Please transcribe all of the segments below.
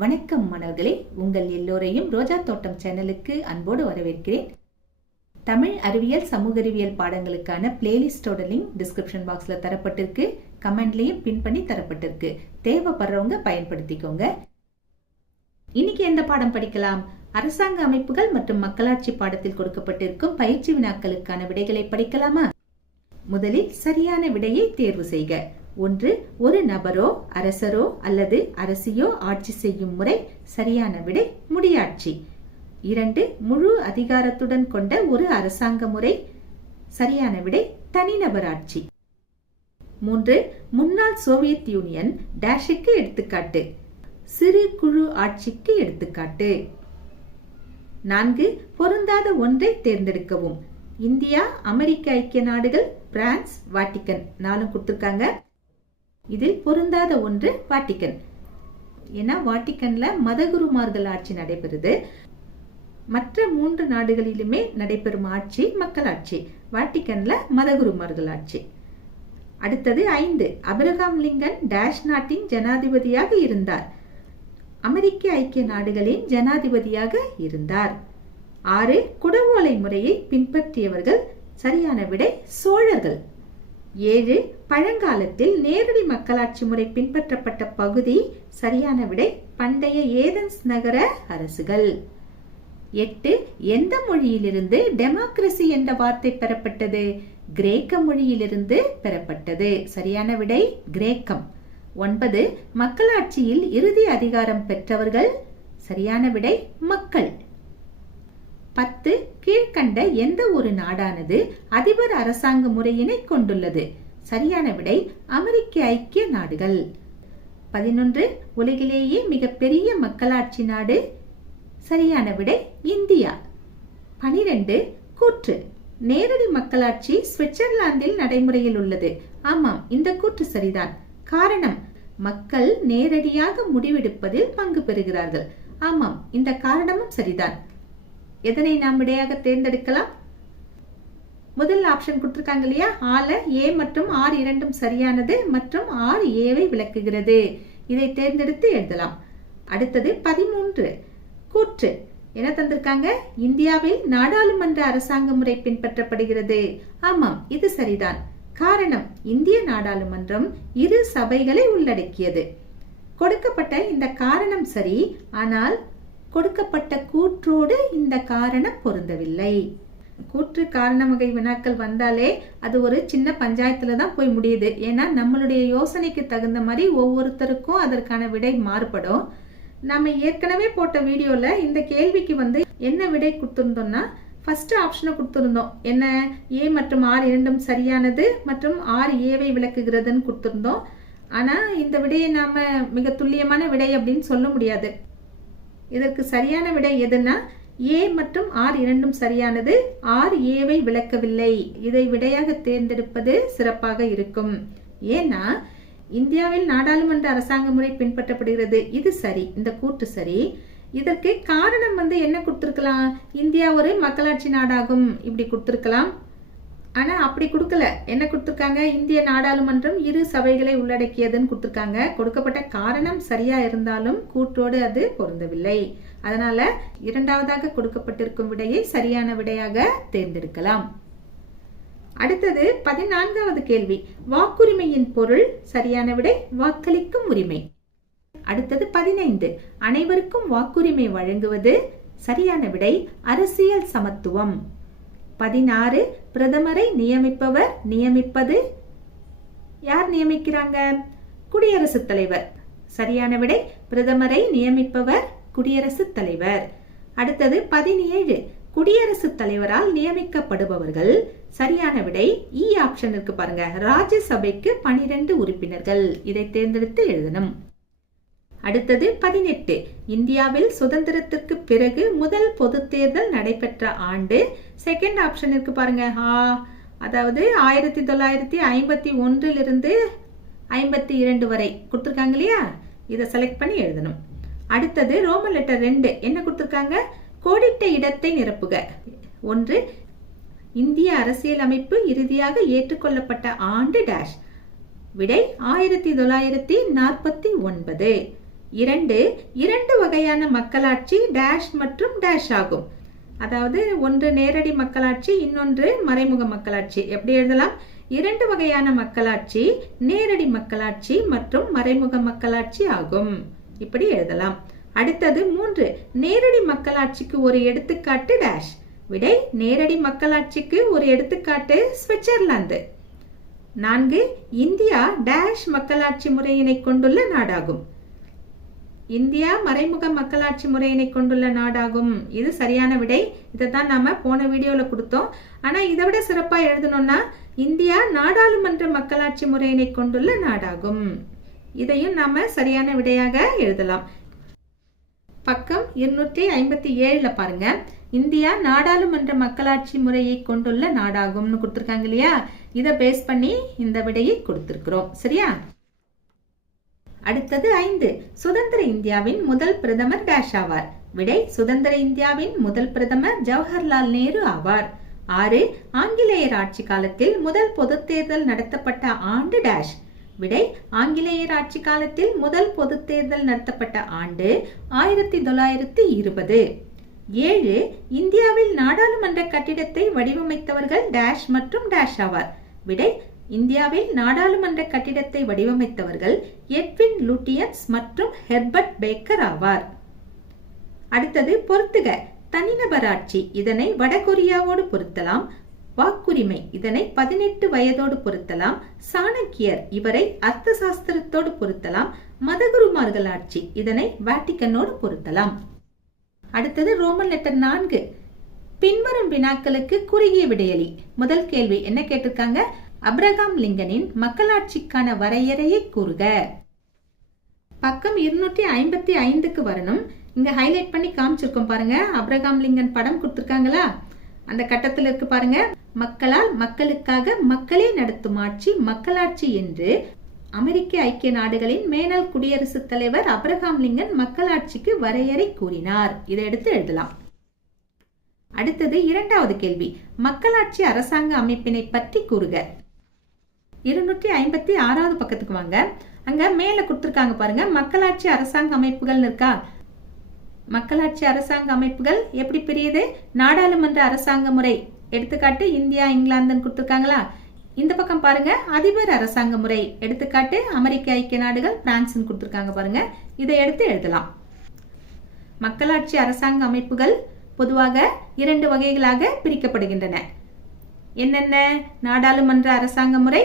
வணக்கம் மாணவர்களே உங்கள் எல்லோரையும் ரோஜா தோட்டம் சேனலுக்கு அன்போடு வரவேற்கிறேன். தமிழ் அறிவியல் சமூக அறிவியல் பாடங்களுக்கான பிளேலிஸ்டோட லிங்க் டிஸ்கிரிப்ஷன் பாக்ஸில் தரப்பட்டிருக்கு. கமெண்ட்லேயும் பின் பண்ணி தரப்பட்டிருக்கு. தேவைப்படுறவங்க பயன்படுத்திக்கோங்க. இன்னைக்கு எந்த பாடம் படிக்கலாம்? அரசாங்க அமைப்புகள் மற்றும் மக்களாட்சி பாடத்தில் கொடுக்கப்பட்டிருக்கும் பயிற்சி வினாக்களுக்கான விடைகளை படிக்கலாமா? முதலில் சரியான விடையை தேர்வு செய்க. ஒன்று ஒரு நபரோ அரசரோ அல்லது அரசியோ ஆட்சி செய்யும் முறை சரியான விடை முடியாட்சி. இரண்டு முழு அதிகாரத்துடன் கொண்ட ஒரு அரசாங்க முறை சரியான விடை தனிநபர் ஆட்சி மூன்று முன்னாள் சோவியத் யூனியன் டேஷுக்கு எடுத்துக்காட்டு. சிறு குழு ஆட்சிக்கு எடுத்துக்காட்டு. நான்கு பொருந்தாத ஒன்றை தேர்ந்தெடுக்கவும். இந்தியா அமெரிக்க ஐக்கிய நாடுகள் பிரான்ஸ் வாட்டிக்கன் நாலும் கொடுத்துருக்காங்க. இதில் பொருந்தாத ஒன்று வாட்டிக்கன். ஏன்னா வாட்டிக்கன்ல மதகுருமார்கள் ஆட்சி நடைபெறுது. மற்ற மூன்று நாடுகளிலுமே நடைபெறும் ஆட்சி மக்களாட்சி. வாட்டிக்கன்ல மதகுருமார்கள் ஆட்சி. அடுத்தது ஐந்து. அபிரகாம் லிங்கன் டேஷ் நாட்டின் ஜனாதிபதியாக இருந்தார். அமெரிக்க ஐக்கிய நாடுகளின் ஜனாதிபதியாக இருந்தார். ஆறு. குடவோலை முறையை பின்பற்றியவர்கள் சரியான விடை சோழர்கள். ஏழு பழங்காலத்தில் நேரடி மக்களாட்சி முறை பின்பற்றப்பட்ட பகுதி சரியான விடை பண்டைய ஏதன்ஸ் நகர அரசுகள். எட்டு எந்த மொழியிலிருந்து டெமோக்ரசி என்ற வார்த்தை பெறப்பட்டது? கிரேக்க மொழியிலிருந்து பெறப்பட்டது. சரியான விடை கிரேக்கம். ஒன்பது மக்களாட்சியில் இறுதி அதிகாரம் பெற்றவர்கள்? சரியான விடை மக்கள். பத்து கீழ்கண்ட எந்த ஒரு நாடானது அதிபர் அரசாங்க முறையினை கொண்டுள்ளது? சரியான விடை அமெரிக்க ஐக்கிய நாடுகள். பதினொன்று உலகிலேயே மிகப்பெரிய மக்களாட்சி நாடு. சரியான விடை இந்தியா. பனிரெண்டு கூற்று. நேரடி மக்களாட்சி சுவிட்சர்லாந்தில் நடைமுறையில் உள்ளது. ஆமாம் இந்த கூற்று சரிதான். காரணம் மக்கள் நேரடியாக முடிவெடுப்பதில் பங்கு பெறுகிறார்கள். ஆமாம் இந்த காரணமும் சரிதான். எதனை நாம் விடையாக தேர்ந்தெடுக்கலாம்? முதல் ஆப்ஷன் கொடுத்துருக்காங்க இல்லையா? ஆல ஏ மற்றும் ஆர் இரண்டும் சரியானது மற்றும் ஆர் ஏவை விளக்குகிறது. இதை தேர்ந்தெடுத்து எழுதலாம். அடுத்தது பதிமூன்று கூற்று. என்ன தந்திருக்காங்க? இந்தியாவில் நாடாளுமன்ற அரசாங்க முறை பின்பற்றப்படுகிறது. ஆமாம் இது சரிதான். காரணம் இந்திய நாடாளுமன்றம் இரு சபைகளை உள்ளடக்கியது. கொடுக்கப்பட்ட இந்த காரணம் சரி ஆனால் கொடுக்கப்பட்ட கூற்றோடு இந்த காரணம் பொருந்தவில்லை. கூற்று காரண வகை வினாக்கள் வந்தாலே அது ஒரு சின்ன பஞ்சாயத்துல தான் போய் முடியுது. ஏன்னா நம்மளுடைய யோசனைக்கு தகுந்த மாதிரி ஒவ்வொருத்தருக்கும் அதற்கான விடை மாறுபடும். நம்ம ஏற்கனவே போட்ட வீடியோல இந்த கேள்விக்கு வந்து என்ன விடை கொடுத்துருந்தோம்னா ஃபர்ஸ்ட் ஆப்ஷனை கொடுத்துருந்தோம். என்ன? ஏ மற்றும் ஆர் இரண்டும் சரியானது மற்றும் ஆர் ஏவை விளக்குகிறதுன்னு கொடுத்துருந்தோம். ஆனா இந்த விடையை நாம மிக துல்லியமான விடை அப்படின்னு சொல்ல முடியாது. இதற்கு சரியான விடை எதுனா ஏ மற்றும் ஆர் இரண்டும் சரியானது. ஆர் ஏவை விளக்கவில்லை. இதை விடையாக தேர்ந்தெடுப்பது சிறப்பாக இருக்கும். ஏன்னா இந்தியாவில் நாடாளுமன்ற அரசாங்க முறை பின்பற்றப்படுகிறது. இது சரி இந்த கூற்று சரி. இதற்கு காரணம் வந்து என்ன கொடுத்துருக்கலாம்? இந்தியா ஒரு மக்களாட்சி நாடாகும். இப்படி கொடுத்துருக்கலாம். ஆனால் அப்படி கொடுக்கல. என்ன கொடுத்துருக்காங்க? இந்திய நாடாளுமன்றம் இரு சபைகளை உள்ளடக்கியதுன்னு கொடுத்துருக்காங்க. கொடுக்கப்பட்ட காரணம் சரியா இருந்தாலும் கூற்றோடு அது பொருந்தவில்லை. அதனால இரண்டாவதாக கொடுக்கப்பட்டிருக்கும் விடையை சரியான விடையாக தேர்ந்தெடுக்கலாம். அடுத்தது பதினான்காவது கேள்வி. வாக்குரிமையின் பொருள் சரியான விடை வாக்களிக்கும் உரிமை. அடுத்தது பதினைந்து. அனைவருக்கும் வாக்குரிமை வழங்குவது சரியான விடை அரசியல் சமத்துவம். பதினாறு பிரதமரை நியமிப்பவர் நியமிப்பது யார் நியமிக்கிறாங்க? குடியரசுத் தலைவர். சரியான விடை பிரதமரை நியமிப்பவர் குடியரசுத் தலைவர். அடுத்தது பதினேழு குடியரசுத் தலைவரால் நியமிக்கப்படுபவர்கள். சரியான விடை e இ ஆப்ஷன் இருக்கு பாருங்க. ராஜ்யசபைக்கு பனிரெண்டு உறுப்பினர்கள். இதை தேர்ந்தெடுத்து எழுதணும். அடுத்தது பதினெட்டு இந்தியாவில் சுதந்திரத்திற்கு பிறகு முதல் பொது தேர்தல் நடைபெற்ற ஆண்டு செகண்ட் ஆப்ஷன் இருக்கு பாருங்க. ஆ அதாவது ஆயிரத்தி தொள்ளாயிரத்தி ஐம்பத்தி ஒன்றிலிருந்து ஐம்பத்தி இரண்டு வரை. கொடுத்துருக்காங்க இல்லையா? இதை செலக்ட் பண்ணி எழுதணும். அடுத்தது ரோமன் லெட்டர் ரெண்டு. என்ன கொடுத்துருக்காங்க? கோடிட்ட இடத்தை நிரப்புக. ஒன்று இந்திய அரசியல் அமைப்பு இறுதியாக ஏற்றுக்கொள்ளப்பட்ட ஆண்டு டேஷ் விடை ஆயிரத்தி தொள்ளாயிரத்தி நாற்பத்தி ஒன்பது. இரண்டு இரண்டு வகையான மக்களாட்சி டேஷ் மற்றும் டேஷ் ஆகும். அதாவது ஒன்று நேரடி மக்களாட்சி இன்னொன்று மறைமுக மக்களாட்சி. எப்படி எழுதலாம்? இரண்டு வகையான மக்களாட்சி நேரடி மக்களாட்சி மற்றும் மறைமுக மக்களாட்சி ஆகும். இப்படி எழுதலாம். அடுத்தது மூன்று நேரடி மக்களாட்சிக்கு ஒரு எடுத்துக்காட்டு டேஷ் விடை நேரடி மக்களாட்சிக்கு ஒரு எடுத்துக்காட்டு சுவிட்சர்லாந்து நான்கு இந்தியா டேஷ் மக்களாட்சி முறையினை கொண்டுள்ள நாடாகும். இந்தியா மறைமுக மக்களாட்சி முறையினை கொண்டுள்ள நாடாகும். இது சரியான விடை. இதை தான் நாம போன வீடியோல கொடுத்தோம். ஆனா இதை விட சிறப்பா எழுதணும்னா இந்தியா நாடாளுமன்ற மக்களாட்சி முறையினை கொண்டுள்ள நாடாகும். இதையும் நாம சரியான விடையாக எழுதலாம். பக்கம் இருநூற்றி ஐம்பத்தி ஏழுல பாருங்க. இந்தியா நாடாளுமன்ற மக்களாட்சி முறையை கொண்டுள்ள நாடாகும்னு கொடுத்துருக்காங்க இல்லையா? இதை பேஸ் பண்ணி இந்த விடையை கொடுத்துருக்குறோம். சரியா? அடுத்தது ஐந்து. சுதந்திர இந்தியாவின் முதல் பிரதமர் டேஷ் ஆவார் விடை சுதந்திர இந்தியாவின் முதல் பிரதமர் ஜவஹர்லால் நேரு ஆவார். ஆறு ஆங்கிலேயர் ஆட்சி காலத்தில் முதல் பொது தேர்தல் நடத்தப்பட்ட ஆண்டு டேஷ். விடை ஆங்கிலேயர் ஆட்சி காலத்தில் முதல் பொதுத் தேர்தல் நடத்தப்பட்ட ஆண்டு ஆயிரத்தி தொள்ளாயிரத்தி இருபது. ஏழு இந்தியாவில் நாடாளுமன்ற கட்டிடத்தை வடிவமைத்தவர்கள் டேஷ் மற்றும் டேஷ் ஆவார். விடை இந்தியாவில் நாடாளுமன்ற கட்டிடத்தை வடிவமைத்தவர்கள் எட்வின் லூட்டியன்ஸ் மற்றும் ஹெர்பர்ட் பேக்கர் ஆவார். அடுத்தது பொருத்துக தனிநபர் ஆட்சி இதனை வடகொரியாவோடு பொருத்தலாம். வாக்குரிமை இதனை பதினெட்டு வயதோடு பொருத்தலாம். சாணக்கியர் இவரை அர்த்த சாஸ்திரத்தோடு பொருத்தலாம். மதகுருமார்கள் ஆட்சி இதனை வாட்டிக்கனோடு பொருத்தலாம். அடுத்தது ரோமன் லெட்டர் நான்கு. பின்வரும் வினாக்களுக்கு குறுகிய விடையளி. முதல் கேள்வி என்ன கேட்டிருக்காங்க? அப்ரகாம் லிங்கனின் மக்களாட்சிக்கான வரையறையை கூறுக. பக்கம் இருநூற்றி ஐம்பத்தி ஐந்துக்கு வரணும். இங்க ஹைலைட் பண்ணி காமிச்சிருக்கோம் பாருங்க. அப்ரகாம் லிங்கன் படம் கொடுத்துருக்காங்களா? அந்த கட்டத்தில் இருக்கு பாருங்க. மக்களால் மக்களுக்காக மக்களே நடத்தும் ஆட்சி மக்களாட்சி என்று அமெரிக்க ஐக்கிய நாடுகளின் மேலாள் குடியரசுத் தலைவர் அப்ரஹாம் லிங்கன் மக்களாட்சிக்கு வரையறை கூறினார். இதை எடுத்து எழுதலாம். அடுத்தது இரண்டாவது கேள்வி. மக்களாட்சி அரசாங்க அமைப்பினை பற்றி கூறுக. இருநூற்றி ஐம்பத்தி ஆறாவது பக்கத்துக்கு வாங்க. அங்கே மேலே கொடுத்துருக்காங்க பாருங்க மக்களாட்சி அரசாங்க அமைப்புகள் இருக்கா? மக்களாட்சி அரசாங்க அமைப்புகள் எப்படி பிரியுது? நாடாளுமன்ற அரசாங்க முறை. எடுத்துக்காட்டு இந்தியா இங்கிலாந்துன்னு கொடுத்துருக்காங்களா? இந்த பக்கம் பாருங்க அதிபர் அரசாங்க முறை. எடுத்துக்காட்டு அமெரிக்க ஐக்கிய நாடுகள் பிரான்ஸ்னு கொடுத்துருக்காங்க பாருங்க. இதை எடுத்து எழுதலாம். மக்களாட்சி அரசாங்க அமைப்புகள் பொதுவாக இரண்டு வகைகளாக பிரிக்கப்படுகின்றன. என்னென்ன? நாடாளுமன்ற அரசாங்க முறை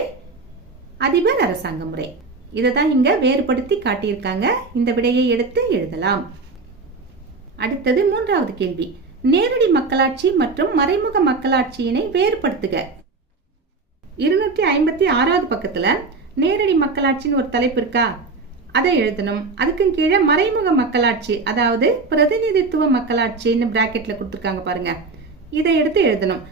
அதிபர் அரசாங்க முறை. இதை தான் இங்க வேறுபடுத்தி காட்டியிருக்காங்க. இந்த விடையை எடுத்து எழுதலாம். அடுத்தது மூன்றாவது கேள்வி. நேரடி மக்களாட்சி மற்றும் மறைமுக மக்களாட்சியினை வேறுபடுத்துக. இருநூற்றி ஐம்பத்தி ஆறாவது பக்கத்துல நேரடி மக்களாட்சின்னு ஒரு தலைப்பு இருக்கா? அதை எழுதணும். அதுக்கு கீழே மறைமுக மக்களாட்சி அதாவது பிரதிநிதித்துவ மக்களாட்சின்னு பிராக்கெட்ல கொடுத்துருக்காங்க பாருங்க. இதை எடுத்து எழுதணும்.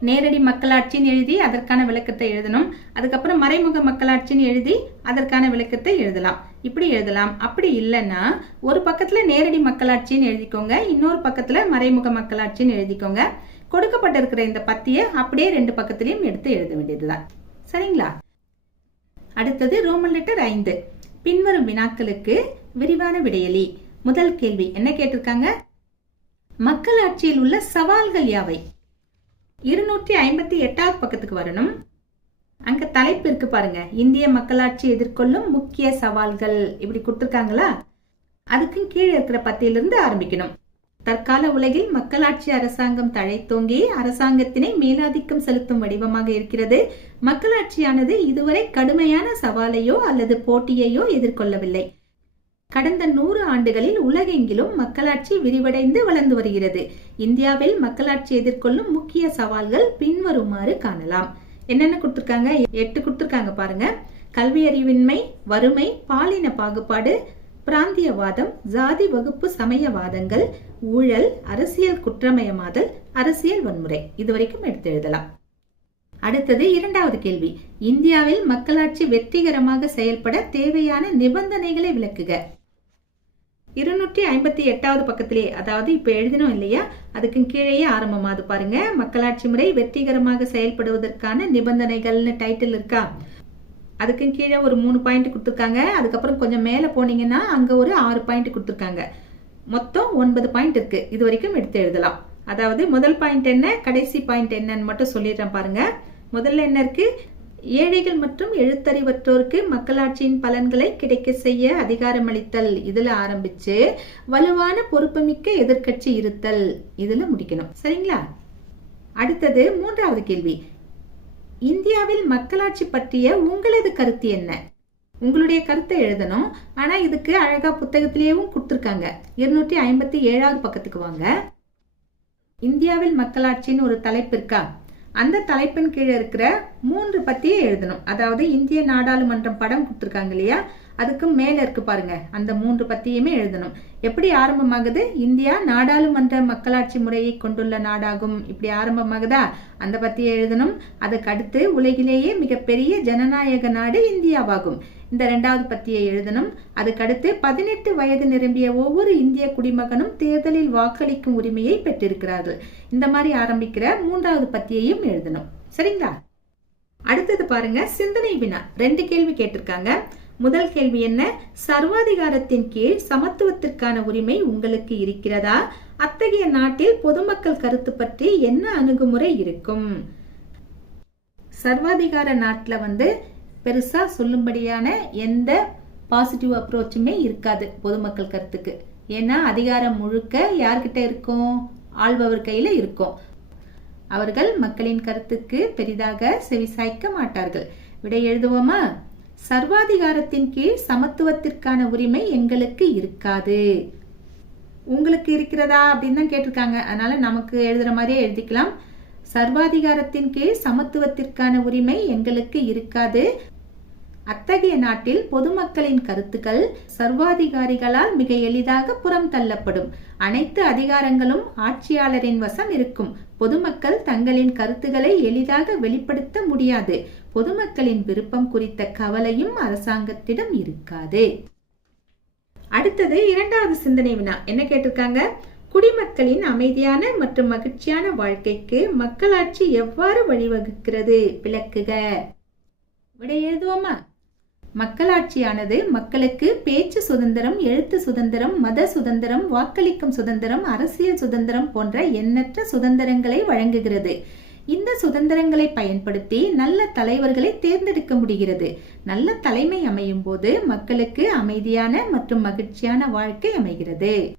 நேரடி மக்களாட்சின்னு எழுதி அதற்கான விளக்கத்தை எழுதணும். அதுக்கப்புறம் மறைமுக மக்களாட்சின்னு எழுதி அதற்கான விளக்கத்தை எழுதலாம். இப்படி எழுதலாம். அப்படி இல்லைன்னா ஒரு பக்கத்தில் நேரடி மக்களாட்சின்னு எழுதிக்கோங்க. இன்னொரு பக்கத்தில் மறைமுக மக்களாட்சின்னு எழுதிக்கோங்க. கொடுக்கப்பட்டிருக்கிற இந்த பத்தியை அப்படியே ரெண்டு பக்கத்திலையும் எடுத்து எழுத வேண்டியதுதான். சரிங்களா? அடுத்தது ரோமன் லெட்டர் ஐந்து. பின்வரும் வினாக்களுக்கு விரிவான விடையலி. முதல் கேள்வி. என்ன கேட்டிருக்காங்க? மக்களாட்சியில் உள்ள சவால்கள் யாவை? இருநூற்றி ஐம்பத்தி எட்டாவது பக்கத்துக்கு வரணும். அங்க தலைப்பு இருக்கு பாருங்க. இந்திய மக்களாட்சி எதிர்கொள்ளும் முக்கிய சவால்கள் இப்படி கொடுத்துருக்காங்களா? அதுக்கும் கீழே இருக்கிற பத்தியிலிருந்து ஆரம்பிக்கணும். தற்கால உலகில் மக்களாட்சி அரசாங்கம் தழைத்தோங்கி அரசாங்கத்தினை மேலாதிக்கம் செலுத்தும் வடிவமாக இருக்கிறது. மக்களாட்சியானது இதுவரை கடுமையான சவாலையோ அல்லது போட்டியையோ எதிர்கொள்ளவில்லை. கடந்த நூறு ஆண்டுகளில் உலகெங்கிலும் மக்களாட்சி விரிவடைந்து வளர்ந்து வருகிறது. இந்தியாவில் மக்களாட்சி எதிர்கொள்ளும் முக்கிய சவால்கள் பின்வருமாறு காணலாம். என்னென்ன கொடுத்துருக்காங்க? எட்டு கொடுத்துருக்காங்க பாருங்க. கல்வி அறிவின்மை வறுமை பாலின பாகுபாடு பிராந்தியவாதம் ஜாதி வகுப்பு சமயவாதங்கள் ஊழல் அரசியல் குற்றமயமாதல் அரசியல் வன்முறை. இதுவரைக்கும் எடுத்து எழுதலாம். அடுத்தது இரண்டாவது கேள்வி. இந்தியாவில் மக்களாட்சி வெற்றிகரமாக செயல்பட தேவையான நிபந்தனைகளை விளக்குக. இருநூற்றி ஐம்பத்தி எட்டாவது பக்கத்திலே அதாவது இப்ப எழுதினோம் இல்லையா? அதுக்கு கீழேயே ஆரம்பமாது பாருங்க. மக்களாட்சி முறை வெற்றிகரமாக செயல்படுவதற்கான நிபந்தனைகள்னு டைட்டில் இருக்கா? அதுக்கு கீழே ஒரு மூணு பாயிண்ட் கொடுத்துருக்காங்க. அதுக்கப்புறம் கொஞ்சம் மேலே போனீங்கன்னா அங்கே ஒரு ஆறு பாயிண்ட் கொடுத்துருக்காங்க. மொத்தம் ஒன்பது பாயிண்ட் இருக்கு. இது வரைக்கும் எடுத்து எழுதலாம். அதாவது முதல் பாயிண்ட் என்ன? கடைசி பாயிண்ட் என்னன்னு மட்டும் சொல்லிடுறேன் பாருங்க. முதல்ல என்ன இருக்கு? ஏழைகள் மற்றும் எழுத்தறிவற்றோருக்கு மக்களாட்சியின் பலன்களை கிடைக்க செய்ய அதிகாரமளித்தல். இதுல ஆரம்பிச்சு வலுவான பொறுப்புமிக்க எதிர்க்கட்சி இருத்தல். இதுல முடிக்கணும். சரிங்களா? அடுத்தது மூன்றாவது கேள்வி. இந்தியாவில் மக்களாட்சி பற்றிய உங்களது கருத்து என்ன? உங்களுடைய கருத்தை எழுதணும். ஆனா இதுக்கு அழகா புத்தகத்திலேயும் கொடுத்துருக்காங்க. இருநூற்றி ஐம்பத்தி ஏழாவது பக்கத்துக்கு வாங்க. இந்தியாவில் மக்களாட்சின்னு ஒரு தலைப்பு இருக்கா? அந்த தலைப்பின் கீழே இருக்கிற மூன்று பத்தியே எழுதணும். அதாவது இந்திய நாடாளுமன்றம் படம் கொடுத்துருக்காங்க இல்லையா? அதுக்கு மேலே இருக்கு பாருங்க. அந்த மூன்று பத்தியுமே எழுதணும். எப்படி ஆரம்பமாகுது? இந்தியா நாடாளுமன்ற மக்களாட்சி முறையை கொண்டுள்ள நாடாகும். இப்படி ஆரம்பமாகுதா? அந்த பத்தியை எழுதணும். அதுக்கு அடுத்து உலகிலேயே மிகப்பெரிய ஜனநாயக நாடு இந்தியாவாகும். இந்த ரெண்டாவது பத்தியை எழுதணும். அதுக்கடுத்து பதினெட்டு வயது நிரம்பிய ஒவ்வொரு இந்திய குடிமகனும் தேர்தலில் வாக்களிக்கும் உரிமையை பெற்றிருக்கிறார்கள். இந்த மாதிரி ஆரம்பிக்கிற மூன்றாவது பத்தியையும் எழுதணும். சரிங்களா? அடுத்தது பாருங்க சிந்தனை வினா. ரெண்டு கேள்வி கேட்டிருக்காங்க. முதல் கேள்வி என்ன? சர்வாதிகாரத்தின் கீழ் சமத்துவத்திற்கான உரிமை உங்களுக்கு இருக்கிறதா? அத்தகைய நாட்டில் பொதுமக்கள் கருத்து பற்றி என்ன அணுகுமுறை இருக்கும்? சர்வாதிகார நாட்டில் வந்து பெருசா சொல்லும்படியான எந்த பாசிட்டிவ் அப்ரோச்சுமே இருக்காது பொதுமக்கள் கருத்துக்கு. ஏன்னா அதிகாரம் முழுக்க யார்கிட்ட இருக்கும்? ஆள்பவர் கையில இருக்கும். அவர்கள் மக்களின் கருத்துக்கு பெரிதாக செவிசாய்க்க மாட்டார்கள். விடை எழுதுவோமா? சர்வாதிகாரத்தின் கீழ் சமத்துவத்திற்கான உரிமை எங்களுக்கு இருக்காது. உங்களுக்கு இருக்கிறதா அப்படின்னு தான் கேட்டிருக்காங்க. அதனால நமக்கு எழுதுற மாதிரியே எழுதிக்கலாம். சர்வாதிகாரத்தின் கீழ் சமத்துவத்திற்கான உரிமை எங்களுக்கு இருக்காது. அத்தகைய நாட்டில் பொதுமக்களின் கருத்துக்கள் சர்வாதிகாரிகளால் மிக எளிதாக புறம் தள்ளப்படும். அனைத்து அதிகாரங்களும் ஆட்சியாளரின் வசம் இருக்கும். பொதுமக்கள் தங்களின் கருத்துக்களை எளிதாக வெளிப்படுத்த முடியாது. பொதுமக்களின் விருப்பம் குறித்த கவலையும் அரசாங்கத்திடம் இருக்காது. அடுத்தது இரண்டாவது சிந்தனை வினா. என்ன கேட்டிருக்காங்க? குடிமக்களின் அமைதியான மற்றும் மகிழ்ச்சியான வாழ்க்கைக்கு மக்களாட்சி எவ்வாறு வழிவகுக்கிறது? விளக்குக. விடை எழுதுவோமா? மக்களாட்சியானது மக்களுக்கு பேச்சு சுதந்திரம் எழுத்து சுதந்திரம் மத சுதந்திரம் வாக்களிக்கும் சுதந்திரம் அரசியல் சுதந்திரம் போன்ற எண்ணற்ற சுதந்திரங்களை வழங்குகிறது. இந்த சுதந்திரங்களை பயன்படுத்தி நல்ல தலைவர்களை தேர்ந்தெடுக்க முடிகிறது. நல்ல தலைமை அமையும் போது மக்களுக்கு அமைதியான மற்றும் மகிழ்ச்சியான வாழ்க்கை அமைகிறது.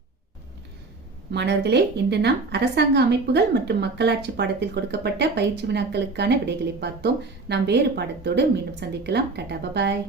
மாணவர்களே இன்று நாம் அரசாங்க அமைப்புகள் மற்றும் மக்களாட்சி பாடத்தில் கொடுக்கப்பட்ட பயிற்சி வினாக்களுக்கான விடைகளை பார்த்தோம். நாம் வேறு பாடத்தோடு மீண்டும் சந்திக்கலாம். Tata bye bye.